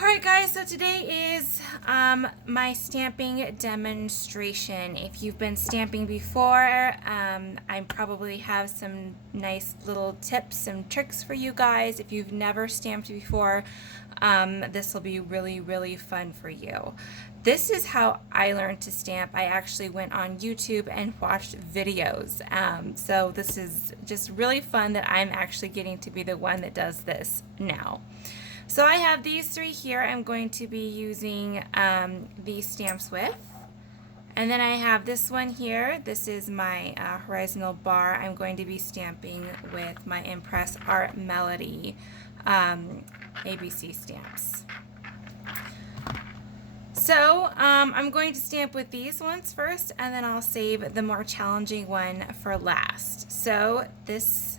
Alright guys, so today is my stamping demonstration. If you've been stamping before, I probably have some nice little tips and tricks for you guys. If you've never stamped before, this will be really fun for you. This is how I learned to stamp. I actually went on YouTube and watched videos. So this is just really fun that I'm actually getting to be the one that does this now. So I have these three here I'm going to be using these stamps with. And then I have this one here. This is my horizontal bar. I'm going to be stamping with my Impress Art Melody ABC stamps. So I'm going to stamp with these ones first, and then I'll save the more challenging one for last. So these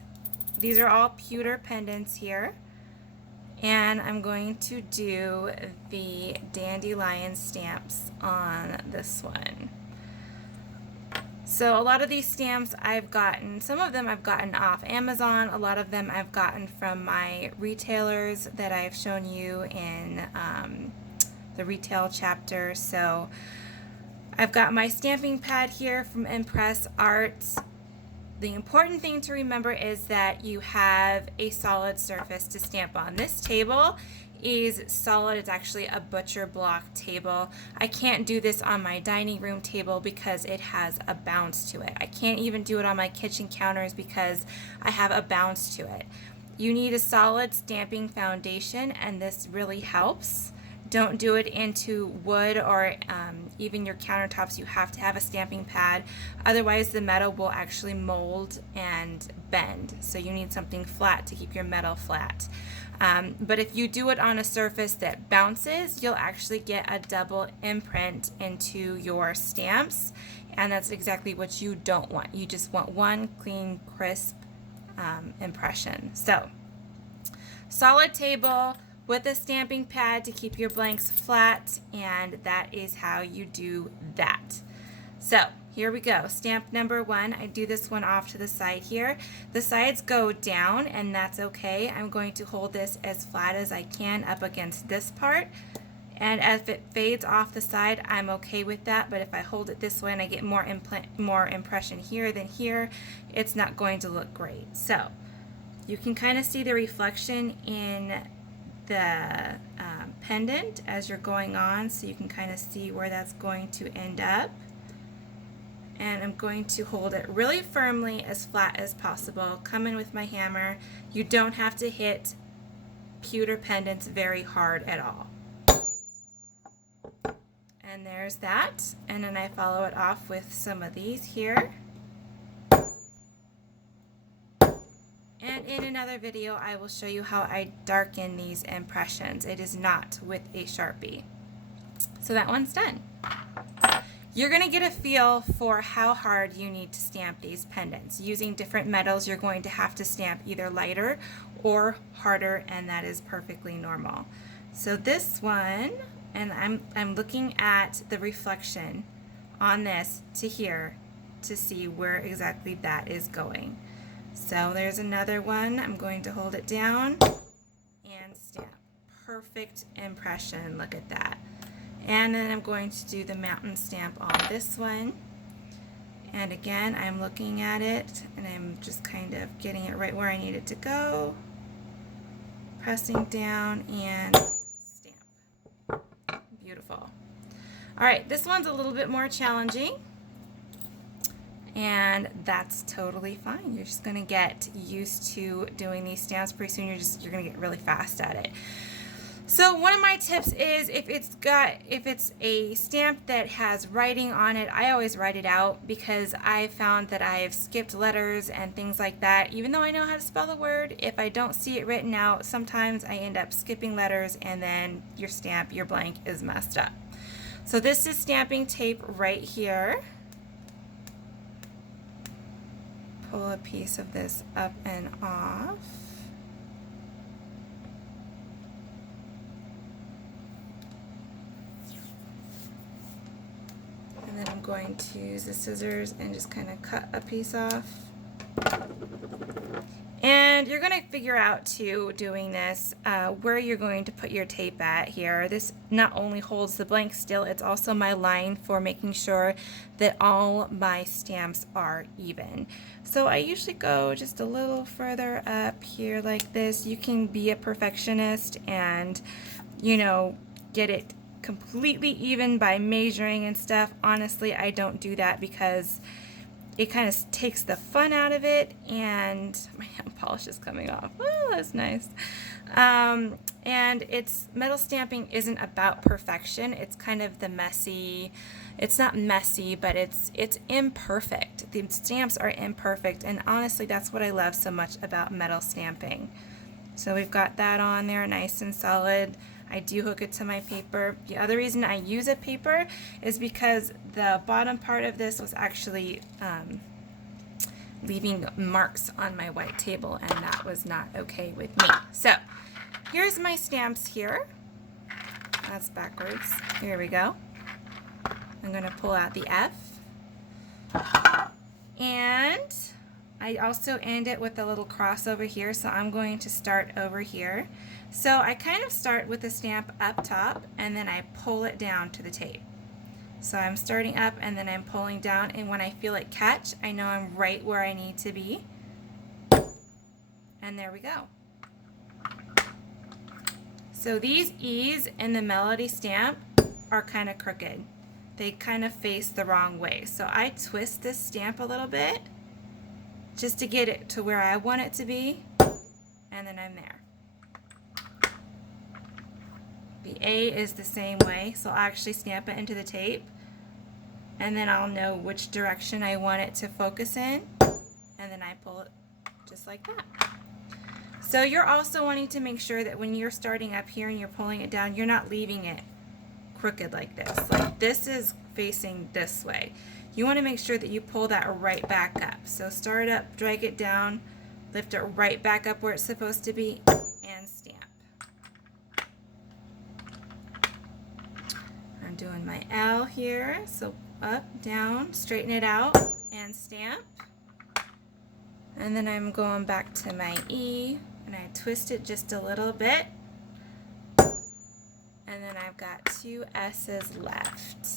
are all pewter pendants here. And I'm going to do the dandelion stamps on this one. So a lot of these stamps I've gotten, some of them I've gotten off Amazon, a lot of them I've gotten from my retailers that I've shown you in the retail chapter. So I've got my stamping pad here from Impress Art. The important thing to remember is that you have a solid surface to stamp on. This table is solid. It's actually a butcher block table. I can't do this on my dining room table because it has a bounce to it. I can't even do it on my kitchen counters because I have a bounce to it. You need a solid stamping foundation, and this really helps. Don't do it into wood or even your countertops. You have to have a stamping pad. Otherwise, the metal will actually mold and bend. So you need something flat to keep your metal flat. But if you do it on a surface that bounces, you'll actually get a double imprint into your stamps. And that's exactly what you don't want. You just want one clean, crisp impression. So, solid table with a stamping pad to keep your blanks flat, and that is how you do that. So here we go. Stamp number one. I do this one off to the side here. The sides go down, and that's okay. I'm going to hold this as flat as I can up against this part, and as it fades off the side, I'm okay with that. But if I hold it this way and I get more impression here than here, it's not going to look great. So you can kind of see the reflection in the pendant as you're going on, so you can kind of see where that's going to end up. And I'm going to hold it really firmly, as flat as possible. Come in with my hammer. You don't have to hit pewter pendants very hard at all. And there's that. And then I follow it off with some of these here. And in another video, I will show you how I darken these impressions. It is not with a Sharpie. So that one's done. You're going to get a feel for how hard you need to stamp these pendants. Using different metals, you're going to have to stamp either lighter or harder, and that is perfectly normal. So this one, and I'm looking at the reflection on this to here to see where exactly that is going. So there's another one. I'm going to hold it down and stamp. Perfect impression. Look at that. And then I'm going to do the mountain stamp on this one. And again, I'm looking at it and I'm just kind of getting it right where I need it to go. Pressing down and stamp. Beautiful. All right, this one's a little bit more challenging. And that's totally fine. You're just going to get used to doing these stamps. Pretty soon you're going to get really fast at it. So one of my tips is if it's a stamp that has writing on it, I always write it out, because I found that I've skipped letters and things like that. Even though I know how to spell the word, if I don't see it written out, sometimes I end up skipping letters, and then your blank is messed up. So this is stamping tape right here. Pull a piece of this up and off. And then I'm going to use the scissors and just kind of cut a piece off. And And you're going to figure out too, doing this, where you're going to put your tape at here. This not only holds the blank still, it's also my line for making sure that all my stamps are even. So I usually go just a little further up here like this. You can be a perfectionist and, you know, get it completely even by measuring and stuff. Honestly, I don't do that because it kind of takes the fun out of it, and my nail polish is coming off. Oh, that's nice. And it's metal stamping isn't about perfection. It's kind of the messy. It's not messy, but it's imperfect. The stamps are imperfect, and honestly, that's what I love so much about metal stamping. So we've got that on there, nice and solid. I do hook it to my paper. The other reason I use a paper is because the bottom part of this was actually leaving marks on my white table, and that was not okay with me. So here's my stamps here. That's backwards. Here we go. I'm going to pull out the F. And I also end it with a little cross over here, so I'm going to start over here. So I kind of start with the stamp up top, and then I pull it down to the tape. So I'm starting up, and then I'm pulling down, and when I feel it catch, I know I'm right where I need to be. And there we go. So these E's in the Melody stamp are kind of crooked. They kind of face the wrong way. So I twist this stamp a little bit just to get it to where I want it to be, and then I'm there. The A is the same way, so I'll actually stamp it into the tape, and then I'll know which direction I want it to focus in, and then I pull it just like that. So you're also wanting to make sure that when you're starting up here and you're pulling it down, you're not leaving it crooked like this. Like this is facing this way. You want to make sure that you pull that right back up. So start up, drag it down, lift it right back up where it's supposed to be, and stamp. I'm doing my L here, so up, down, straighten it out, and stamp. And then I'm going back to my E, and I twist it just a little bit. And then I've got two S's left.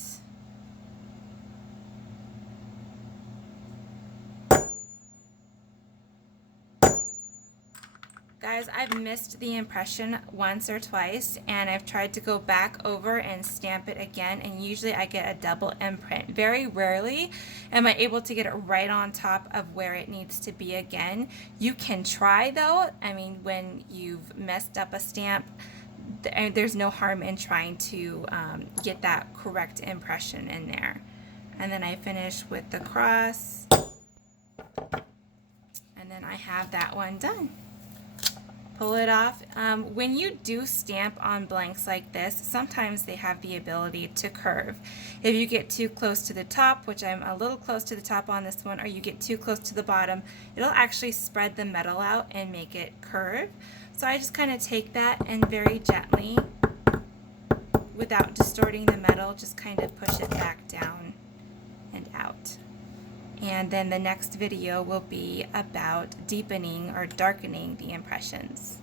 Guys, I've missed the impression once or twice, and I've tried to go back over and stamp it again, and usually I get a double imprint. Very rarely am I able to get it right on top of where it needs to be again. You can try though. I mean, when you've messed up a stamp, there's no harm in trying to get that correct impression in there. And then I finish with the cross, and then I have that one done. Pull it off. When you do stamp on blanks like this, sometimes they have the ability to curve. If you get too close to the top, which I'm a little close to the top on this one, or you get too close to the bottom, it'll actually spread the metal out and make it curve. So I just kind of take that and very gently, without distorting the metal, just kind of push it back down and out. And then the next video will be about deepening or darkening the impressions.